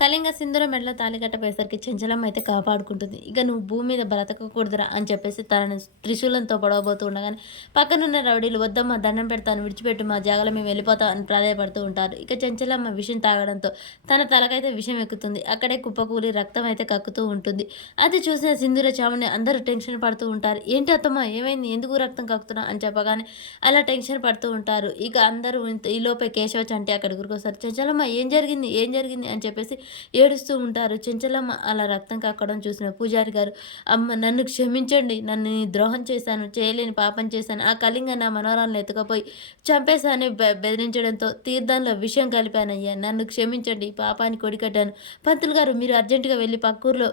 కళింగ సింధూరం మెడలో తాళి కట్టపోయేసరికి చెంచలమ్మ అయితే కాపాడుకుంటుంది. ఇక నువ్వు భూమి మీద బ్రతకకూడదురా అని చెప్పేసి తనని త్రిశూలంతో పొడవబోతూ ఉండగానే పక్కనున్న రౌడీలు వద్దమ్మ దండం పెడతాను విడిచిపెట్టు మా జాగలో మేము వెళ్ళిపోతాం అని ప్రాధాయపడుతూ ఉంటారు. ఇక చెంచలమ్మ విషం తాగడంతో తన తలకైతే విషం ఎక్కుతుంది. అక్కడే కుప్పకూలి రక్తం అయితే కక్కుతూ ఉంటుంది. అది చూసిన సింధూర చాముని అందరూ టెన్షన్ పడుతూ ఉంటారు. ఏంటి అత్తమ్మ ఏమైంది, ఎందుకు రక్తం కక్కుతున్నా అని చెప్పగానే అలా టెన్షన్ పడుతూ ఉంటారు. ఇక అందరూ ఈలోపే కేశవ చంటి అక్కడికి వస్తారు. చెంచలమ్మ ఏం జరిగింది ఏం జరిగింది అని చెప్పేసి ఏడుస్తూ ఉంటారు. చెంచలమ్మ అలా రక్తం కక్కడం చూసిన పూజారి గారు, అమ్మ నన్ను క్షమించండి, నన్ను ద్రోహం చేశాను, చేయలేని పాపం చేశాను, ఆ కళింగ నా మనోరాలను ఎత్తుకపోయి చంపేశాను బెదిరించడంతో తీర్థంలో విషయం కలిపానయ్యా, నన్ను క్షమించండి, పాపాన్ని కొడికట్టాను. పంతులు గారు మీరు అర్జెంటుగా వెళ్ళి పక్కూర్లో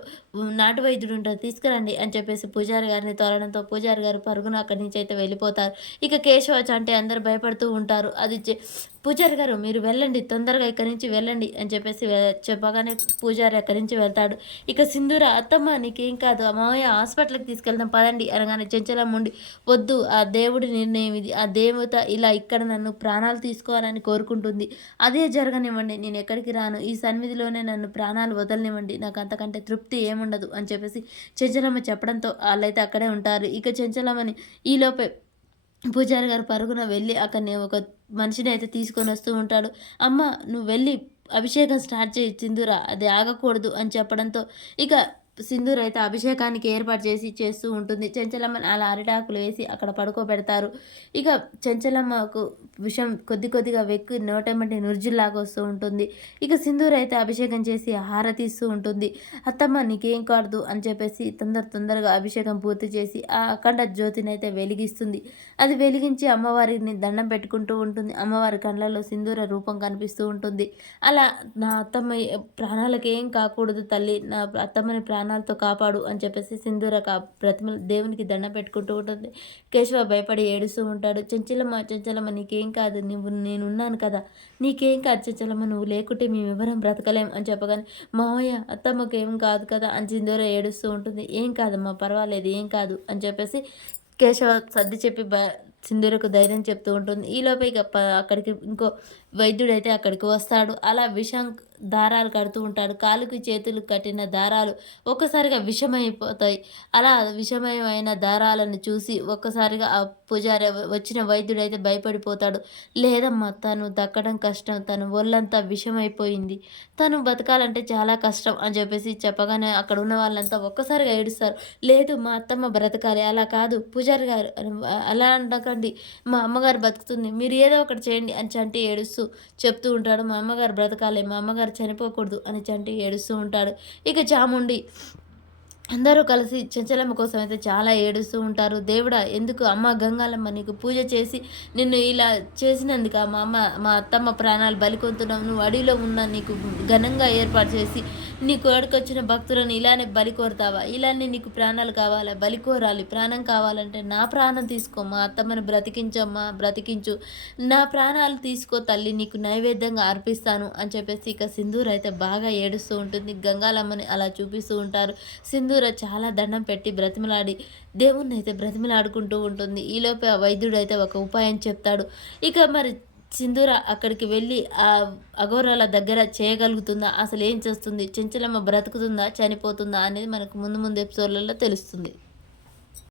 నాటు వైద్యుడు ఉంటారు తీసుకురండి అని చెప్పేసి పూజారి గారిని తోలడంతో పూజారి గారు పరుగున అక్కడి నుంచి అయితే వెళ్ళిపోతారు. ఇక కేశవ చంటి అందరు భయపడుతూ ఉంటారు. అది పూజారి గారు మీరు వెళ్ళండి, తొందరగా ఇక్కడి నుంచి వెళ్ళండి అని చెప్పేసి చెప్పగానే పూజారి అక్కడి నుంచి వెళ్తాడు. ఇక సింధూర అత్తమ్మ నీకేం కాదు, మామయ్య హాస్పిటల్కి తీసుకెళ్దాం పదండి అనగానే చెంచలమ్మ ఉండి వద్దు, ఆ దేవుడి నిర్ణయం ఇది, ఆ దేవత ఇలా ఇక్కడ నన్ను ప్రాణాలు తీసుకోవాలని కోరుకుంటుంది, అదే జరగనివ్వండి, నేను ఎక్కడికి రాను, ఈ సన్నిధిలోనే నన్ను ప్రాణాలు వదలనివ్వండి, నాకు అంతకంటే తృప్తి ఏముండదు అని చెప్పేసి చెంచలమ్మ చెప్పడంతో వాళ్ళైతే అక్కడే ఉంటారు. ఇక చెంచలమ్మని ఈలోపే పూజారి గారు పరుగున వెళ్ళి అక్కడిని ఒక మనిషిని అయితే తీసుకొని వస్తూ ఉంటాడు. అమ్మ నువ్వు వెళ్ళి అభిషేకం స్టార్ట్ చేయి సింధూర, అది ఆగకూడదు అని చెప్పడంతో ఇక సింధూర్ అయితే అభిషేకానికి ఏర్పాటు చేస్తూ ఉంటుంది. చెంచలమ్మని అలా అరిటాకులు వేసి అక్కడ పడుకోబెడతారు. ఇక చెంచలమ్మకు విషం కొద్దిగా వెక్కి నోటెమ్మటి నుర్జుల్లాగా వస్తూ ఉంటుంది. ఇక సింధూర్ అయితే అభిషేకం చేసి హారతిస్తూ ఉంటుంది. అత్తమ్మ నీకేం కాదు అని చెప్పేసి తొందరగా అభిషేకం పూర్తి చేసి ఆ అఖండ జ్యోతిని అయితే వెలిగిస్తుంది. అది వెలిగించి అమ్మవారిని దండం పెట్టుకుంటూ ఉంటుంది. అమ్మవారి కళ్ళల్లో సింధూర రూపం కనిపిస్తూ ఉంటుంది. అలా నా అత్తమ్మ ప్రాణాలకు ఏం కాకూడదు తల్లి, నా అత్తమ్మని ప్రాణాలతో కాపాడు అని చెప్పేసి సింధూర ప్రతిమ దేవునికి దండం పెట్టుకుంటూ ఉంటుంది. కేశవ భయపడి ఏడుస్తూ ఉంటాడు. చెంచలమ్మ నీకేం కాదు, నేనున్నాను కదా, నీకేం కాదు చెంచలమ్మ, నువ్వు లేకుంటే మేమెవరం బ్రతకలేం అని చెప్పగానే మావయ్య అత్తమ్మకి ఏం కాదు కదా అని సింధూర ఏడుస్తూ ఉంటుంది. ఏం కాదమ్మా పర్వాలేదు ఏం కాదు అని చెప్పేసి కేశవ సర్ది చెప్పి సింధూరకు ధైర్యం చెప్తూ ఉంటుంది. ఈలోపే ఇక అక్కడికి ఇంకో వైద్యుడైతే అక్కడికి వస్తాడు. అలా విషం దారాలు కడుతూ ఉంటాడు. కాలుకి చేతులు కట్టిన దారాలు ఒక్కసారిగా విషమైపోతాయి. అలా విషమయమైన దారాలను చూసి ఒక్కసారిగా ఆ పూజారి వచ్చిన వైద్యుడైతే భయపడిపోతాడు. లేదమ్మా తను దక్కడం కష్టం, తను ఒళ్ళంతా విషమైపోయింది, తను బతకాలంటే చాలా కష్టం అని చెప్పేసి చెప్పగానే అక్కడ ఉన్న వాళ్ళంతా ఒక్కసారిగా ఏడుస్తారు. లేదు మా అత్తమ్మ బ్రతకాలి, అలా కాదు పూజారి గారు అలా అనకండి, మా అమ్మగారు బతుకుతుంది, మీరు ఏదో ఒకటి చేయండి అని చంటి ఏడుస్తూ చెప్తూ ఉంటాడు. మా అమ్మగారు బ్రతకాలి, మా అమ్మగారు చనిపోకూడదు అని చంటి ఏడుస్తూ ఉంటాడు. ఇక చాముండి అందరూ కలిసి చెంచలమ్మ కోసం అయితే చాలా ఏడుస్తూ ఉంటారు. దేవుడా ఎందుకు అమ్మ గంగాలమ్మ నీకు పూజ చేసి నిన్ను ఇలా చేసినందుక మా అత్తమ్మ ప్రాణాలు బలికొంటున్నావు, నువ్వు అడవిలో ఉన్న నీకు ఘనంగా ఏర్పాటు చేసి నీకు ఏడుకొచ్చిన భక్తులను ఇలానే బలి కోరుతావా, ఇలానే నీకు ప్రాణాలు కావాలా, బలి కోరాలి, ప్రాణం కావాలంటే నా ప్రాణం తీసుకో, మా అత్తమ్మని బ్రతికించమ్మా బ్రతికించు, నా ప్రాణాలు తీసుకో తల్లి, నీకు నైవేద్యంగా అర్పిస్తాను అని చెప్పేసి ఇక సింధూర్ అయితే బాగా ఏడుస్తూ ఉంటుంది. గంగాలమ్మని అలా చూపిస్తూ ఉంటారు. సింధూర్ చాలా దండం పెట్టి బ్రతిమలాడి దేవుణ్ణి అయితే బ్రతిమలాడుకుంటూ ఉంటుంది. ఈలోపే ఆ వైద్యుడు అయితే ఒక ఉపాయం చెప్తాడు. ఇక మరి సింధూర అక్కడికి వెళ్ళి ఆ అఘోరాల దగ్గర చేయగలుగుతుందా, అసలు ఏం చేస్తుంది, చెంచలమ్మ బ్రతుకుతుందా చనిపోతుందా అనేది మనకు ముందు ఎపిసోడ్లలో తెలుస్తుంది.